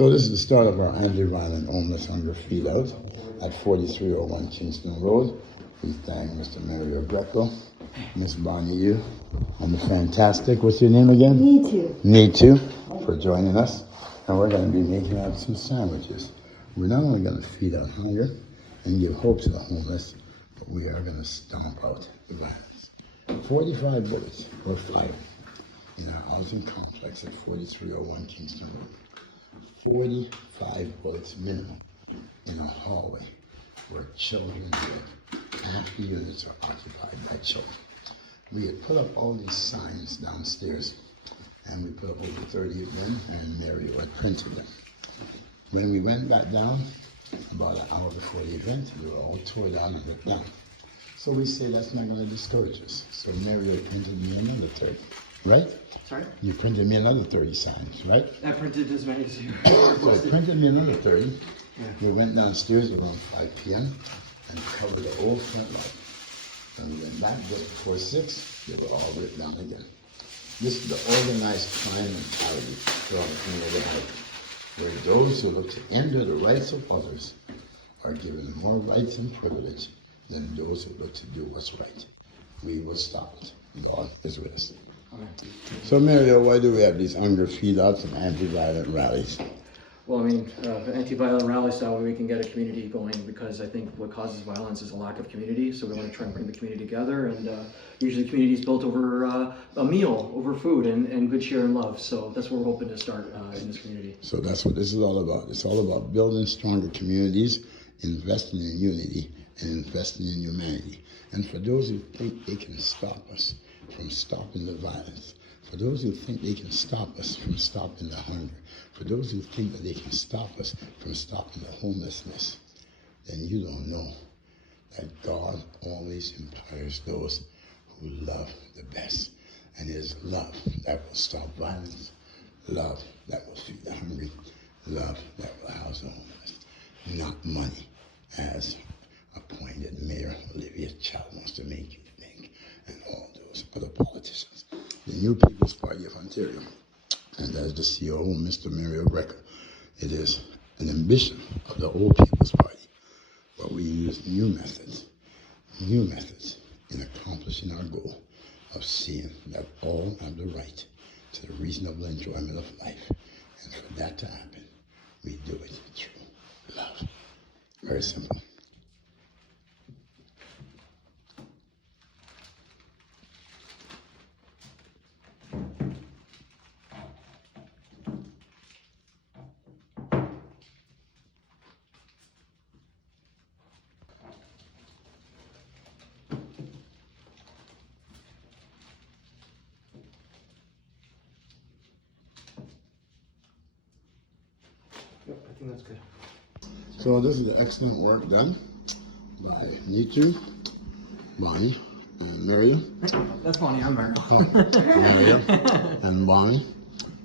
So this is the start of our anti-violent homeless hunger feed out at 4301 Kingston Road. We thank Mr. Mario Greco, Miss Bonnie Yu, and the fantastic, what's your name again? Neetu, for joining us. And we're going to be making out some sandwiches. We're not only going to feed out hunger and give hope to the homeless, but we are going to stomp out the violence. 45 bullets were fired in our housing complex at 4301 Kingston Road. 45 bullets minimum in a hallway where children live. Half the units are occupied by children. We had put up all these signs downstairs, and we put up over 30 of them, and Mary had printed them. When we went back down, about an hour before the event, they were all tore down and ripped down. So we say that's not going to discourage us. So Mary had printed me another 30, right? Sorry? You printed me another 30 signs, right? I printed as many as you So I printed me another 30. Yeah. We went downstairs around 5 p.m. and covered the old front lot. And we went back just before 6, they were all ripped down again. This is the organized crime mentality throughout the neighborhood, where those who look to end the rights of others are given more rights and privilege than those who look to do what's right. We will stop it. God is with us. So Mario, why do we have these hunger feed-outs and anti-violent rallies? Well, I mean, anti-violent rallies, that way we can get a community going, because I think what causes violence is a lack of community. So we want to try and bring the community together, and usually community is built over a meal, over food, and good cheer and love. So that's what we're hoping to start in this community. So that's what this is all about. It's all about building stronger communities, investing in unity, and investing in humanity. And for those who think they can stop us from stopping the violence, for those who think they can stop us from stopping the hunger, for those who think that they can stop us from stopping the homelessness, then you don't know that God always empowers those who love the best. And it is love that will stop violence, love that will feed the hungry, love that will house the homeless, not money, as appointed Mayor Olivia Child wants to make you think, and all those other politicians. The New People's Party of Ontario, and as the CEO, Mr. Mario Greco, it is an ambition of the Old People's Party, but we use new methods in accomplishing our goal of seeing that all have the right to the reasonable enjoyment of life. And for that to happen, we do it through love. Very simple. Yep, I think that's good. So this is the excellent work done by Neetu, Bonnie, and Mario. That's funny, I'm Mario. Mario and Bonnie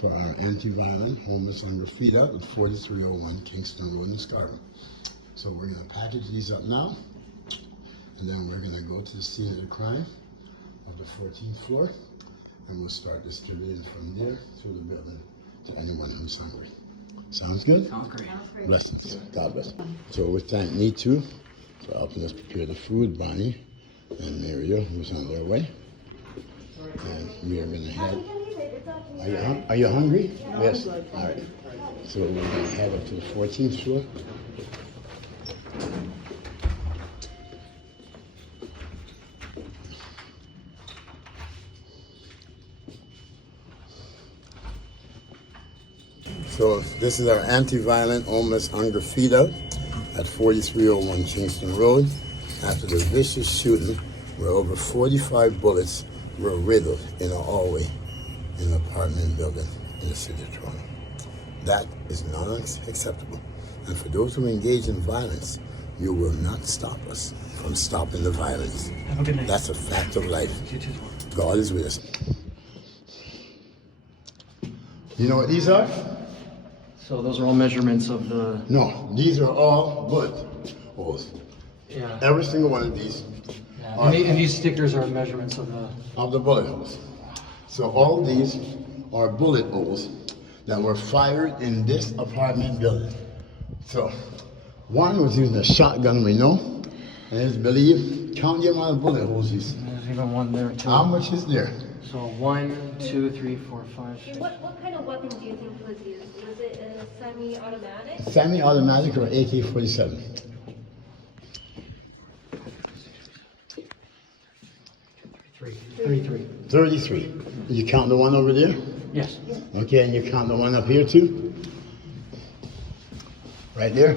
for our anti-violent homeless hunger feed out at 4301 Kingston Road in Scarborough. So we're going to package these up now, and then we're going to go to the scene of the crime of the 14th floor, and we'll start distributing from there through the building to anyone who's hungry. Sounds good? Sounds great. Blessings. God bless. So we thank Neetu for helping us prepare the food, Bonnie and Mario, who's on their way. And we are going to head. Are you hungry? Yes. All right. So we're going to head up to the 14th floor. So this is our anti-violent homeless hunger feed out at 4301 Kingston Road after the vicious shooting where over 45 bullets were riddled in a hallway in an apartment building in the city of Toronto. That is not acceptable. And for those who engage in violence, you will not stop us from stopping the violence. Have a good night. That's a fact of life. You too. God is with us. You know what these are? So those are all measurements of the... No, these are all bullet holes. Yeah. Every single one of these Yeah. And these stickers are measurements of the... bullet holes. So all these are bullet holes that were fired in this apartment building. So, one was using a shotgun, we know, and it's believed, count the amount of bullet holes you see. There's even one there too. How much is there? So 1, 2, 3, 4, 5, 6. What kind of weapon do you think was used? Was it a semi-automatic? Semi-automatic or AK-47? 33. 33. You count the one over there? Yes. Okay, and you count the one up here too? Right there?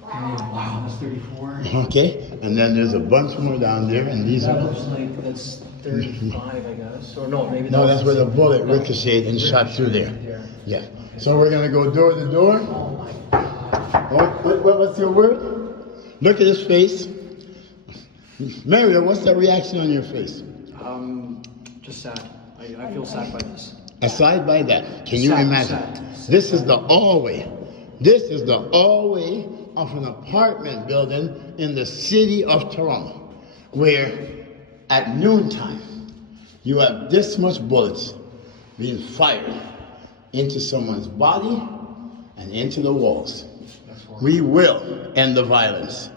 Wow, that's 34. Okay, and then there's a bunch more down there, and these That are... looks like that's 35, I guess. Or no, maybe No, that's where the bullet ricocheted and shot through there. Yeah. So we're going to go door to door. Oh my God. What's your word? Look at his face. Mario, what's the reaction on your face? Just sad. I feel sad by this. Aside by that, can you Sad, imagine? sad. This is the hallway. This is the hallway of an apartment building in the city of Toronto, where at noontime you have this much bullets being fired into someone's body and into the walls. We will end the violence.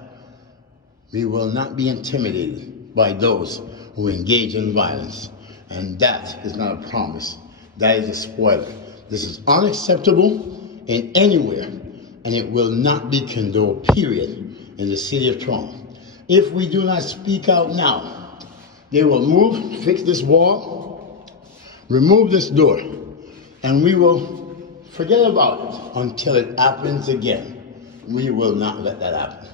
We will not be intimidated by those who engage in violence. And that is not a promise. That is a spoiler. This is unacceptable in anywhere, and it will not be condoned, period, in the city of Toronto. If we do not speak out now, they will move, fix this wall, remove this door, and we will forget about it until it happens again. We will not let that happen.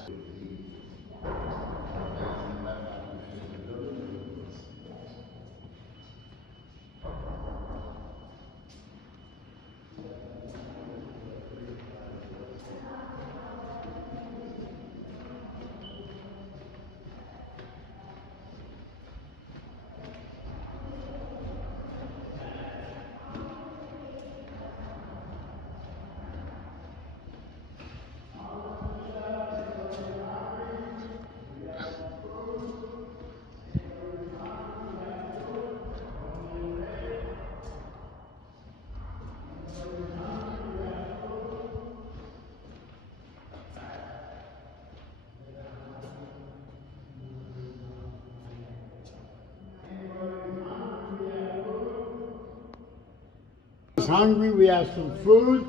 Hungry, we have some food.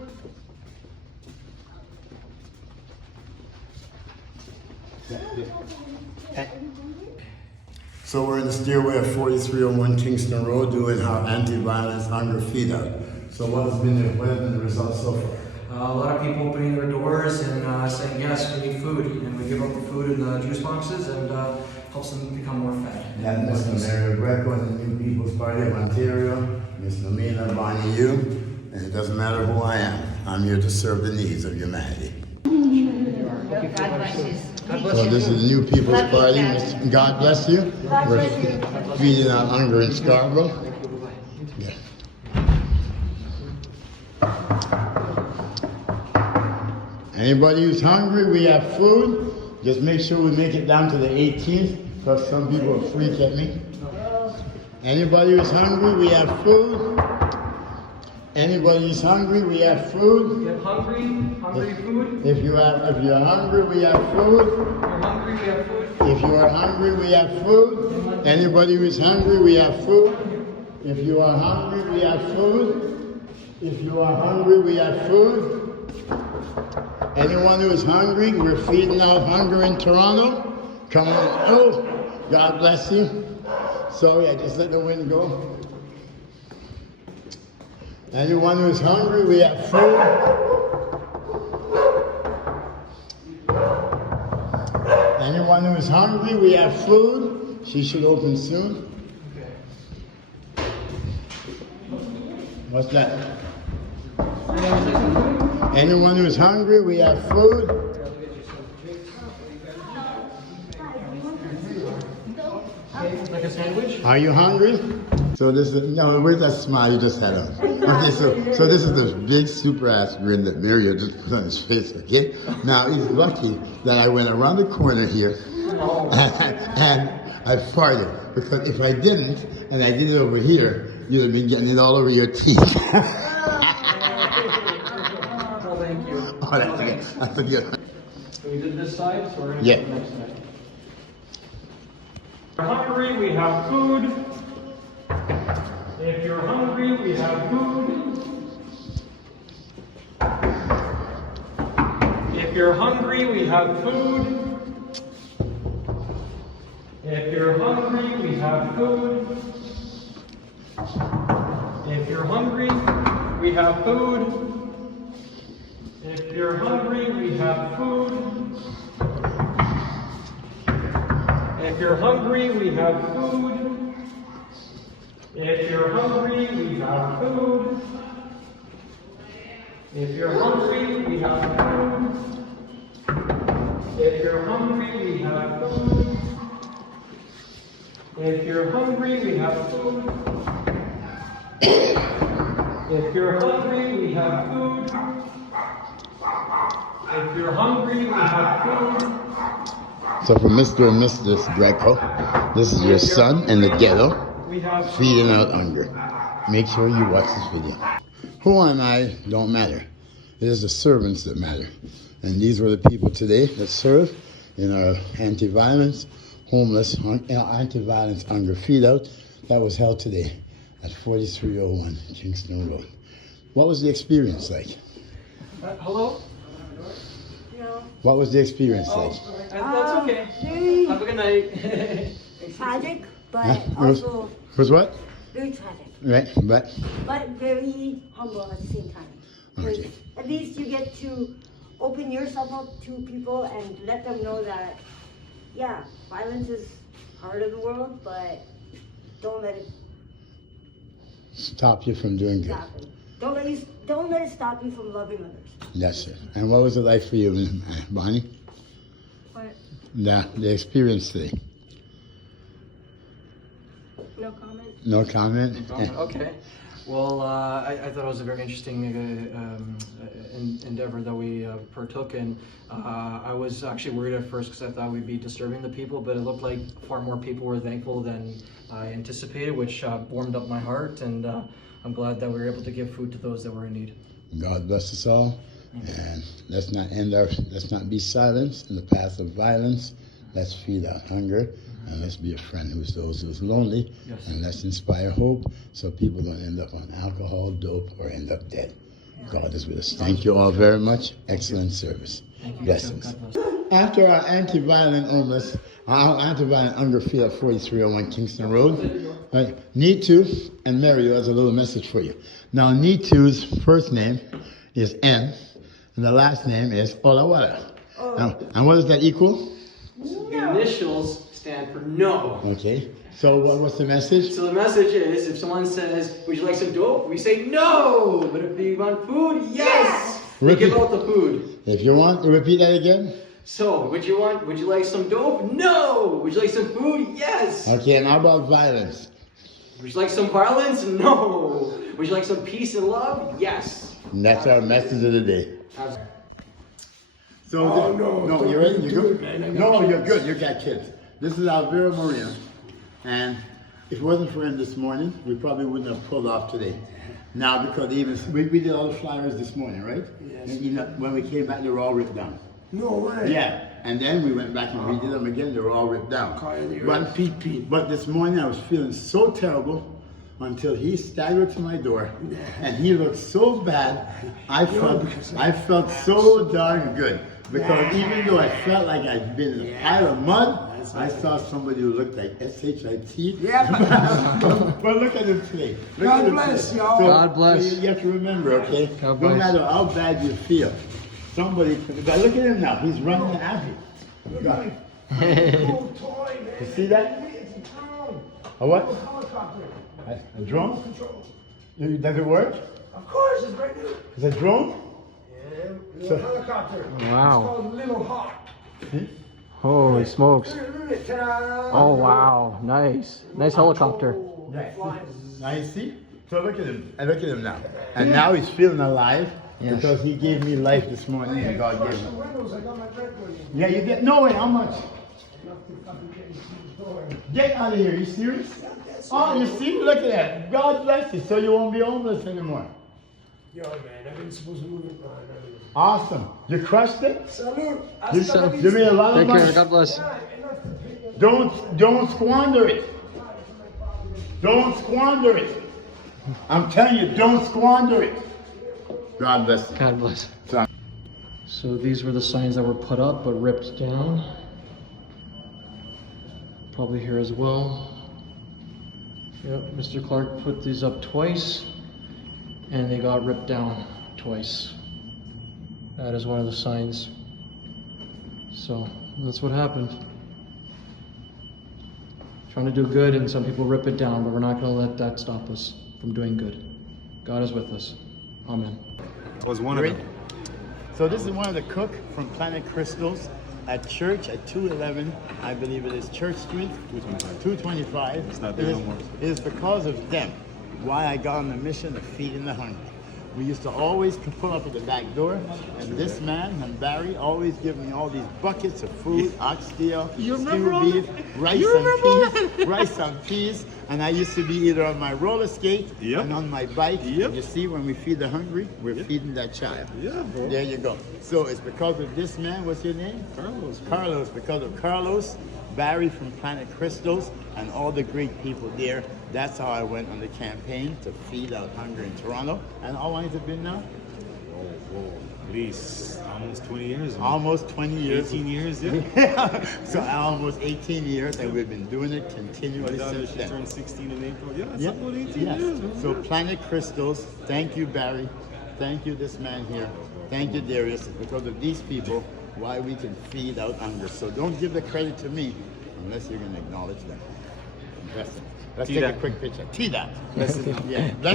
So we're in the stairway of 4301 Kingston Road doing our anti-violence hunger feed out. So what have been the results so far? A lot of people opening their doors and saying, yes, we need food. And we give up the food in the juice boxes and helps them become more fed. And Mr. Mayor Greco and the New People's Party of Ontario, Ms. Lamina Bonnie Yu, and it doesn't matter who I am, I'm here to serve the needs of humanity. God bless you. So this is the New People's Party. God bless you. We're feeding on hunger in Scarborough. Yeah. Anybody who's hungry, we have food. Just make sure we make it down to the 18th, because some people will freak at me. Anybody who's hungry, we have food. Anybody who's hungry, we have food. You have hungry food? If you're hungry, we have food. You're hungry, we have food. If you are hungry, we have food. Anybody who is hungry, we have food. If you are hungry, we have food. If you are hungry, we have food. Anyone who is hungry, we're feeding out hunger in Toronto. Come on. Oh, God bless you. So yeah, just let the wind go. Anyone who is hungry, we have food. Anyone who is hungry, we have food. She should open soon. What's that? Anyone who is hungry, we have food. Like a sandwich? Are you hungry? So this is, no, where's that smile you just had on? Okay, so this is the big super ass grin that Mario just put on his face, okay? Now, he's lucky that I went around the corner here and I farted. Because if I didn't, and I did it over here, you'd have been getting it all over your teeth. Well, thank you. Oh, that's okay. That's good. So we did this side, so we're going to Yeah. do the next side. If you're hungry, we have food. If you're hungry, we have food. If you're hungry, we have food. If you're hungry, we have food. If you're hungry, we have food. If you're hungry, we have food. If you're hungry, we have food. If you're hungry, we have food. If you're hungry, we have food. If you're hungry, we have food. If you're hungry, we have food. If you're hungry, we have food. If you're hungry, we have food. So for Mr. and Mrs. Greco, this is your son in the ghetto, We have feeding out hunger. Make sure you watch this video. Who am I don't matter. It is the servants that matter. And these were the people today that serve in our anti-violence, homeless, anti-violence hunger feed-out that was held today at 4301 Kingston Road. What was the experience like? Hello? No. What was the experience like? That's okay. Very Have a good night. tragic, but Huh? It was- also Was what? very tragic, Right, but but very humble at the same time. 'Cause Okay. at least you get to open yourself up to people and let them know that, yeah, violence is part of the world, but don't let it stop you from doing good. stop you. Don't let it stop you from loving others. That's it. And what was it like for you, Bonnie? But The experience today. no comment. No comment? Okay. Well, I thought it was a very interesting endeavor that we partook in. I was actually worried at first because I thought we'd be disturbing the people, but it looked like far more people were thankful than I anticipated, which warmed up my heart, and I'm glad that we were able to give food to those that were in need. God bless us all. And let's not be silenced in the path of violence. Let's feed our hunger. And let's be a friend who's those who's lonely. Yes. And let's inspire hope so people don't end up on alcohol, dope, or end up dead. God is with us. Thank you all very much. Excellent service. Thank you. Blessings. God bless. After our anti-violent homeless, our anti-violent hunger field at 4301 Kingston Road, right, Neetu and Mary has a little message for you. Now, Neetu's first name is N, and the last name is Olluwaila. And what does that equal? The initials stand for no. Okay. So what's the message? So the message is, if someone says, "Would you like some dope?" we say no. But if you want food, yes. We Repeat. give out the food. If you want, repeat that again. So, would you like some dope? No. Would you like some food? Yes. Okay, and how about violence? Would you like some violence? No. Would you like some peace and love? Yes. And that's our message of the day. So no, you're right. You're good. No, you're good. You got kids. This is Alvira Marina, and if it wasn't for him this morning, we probably wouldn't have pulled off today. Now, because we did all the flyers this morning, right? Yes. And when we came back, they were all ripped down. No way. Yeah, and then we went back and redid them again. They were all ripped down. But this morning I was feeling so terrible until he staggered to my door, and he looked so bad. I felt so darn good, because even though I felt like I'd been in a pile of mud, I saw somebody who looked like SHIT. Yeah. But look at him today. Look God at him bless today. y'all. So, God bless. You have to remember, okay? God No bless. matter how bad you feel, somebody. But look at him now. He's running happy. Look at me. Cool toy, man. You see that? It's a drone. A what? Helicopter. A drone? Control. Does it work? Of course, it's brand new. Is it a drone? Yeah, it's So- a helicopter. Wow. It's called Little Hawk. Holy smokes. Ta-da. Oh, wow. Nice. Nice helicopter. Yes. Now you see? So look at him. And look at him now. And now he's feeling alive Yes. because he gave me life this morning and God gave Crush the him. windows. I got my red one. Yeah, you get no way. How much? Get out of here, you serious? Oh, you see? Look at that. God bless you, so you won't be homeless anymore. Yo, man, I've been supposed to move it. Awesome. You crushed it? Salute. You made a lot of Take money. care. God bless. Don't squander it. Don't squander it. I'm telling you, don't squander it. God bless you. God bless. So these were the signs that were put up but ripped down. Probably here as well. Yep, Mr. Clarke put these up twice and they got ripped down twice. That is one of the signs. So that's what happened. Trying to do good and some people rip it down, but we're not going to let that stop us from doing good. God is with us. Amen. Was one of them. So this is one of the cook from Planet Crystals at church at 211, I believe it is Church Street. 225. It's not there no more. It is because of them why I got on the mission of feeding the hungry. We used to always pull up at the back door, and this man and Barry always give me all these buckets of food, oxtail, stewed beef, rice and peas, and I used to be either on my roller skate and on my bike. Yep. You see, when we feed the hungry, we're feeding that child. Yeah, bro. There you go. So it's because of this man. What's your name? Carlos. Carlos. Because of Carlos, Barry from Planet Crystals, and all the great people there. That's how I went on the campaign to feed out hunger in Toronto. And how long has it been now? At least almost 20 years. Man. Almost 20 years. 18 years, yeah. So almost 18 years, and we've been doing it My continually daughter, since she then. turned 16 in April. Yeah, it's Yeah. about 18 Yes. years, man. So Planet Crystals, thank you, Barry. Thank you, this man here. Thank you, Darius. It's because of these people why we can feed out hunger. So don't give the credit to me unless you're going to acknowledge them. Bless them. Let's take a quick picture. T-Dot. Yeah.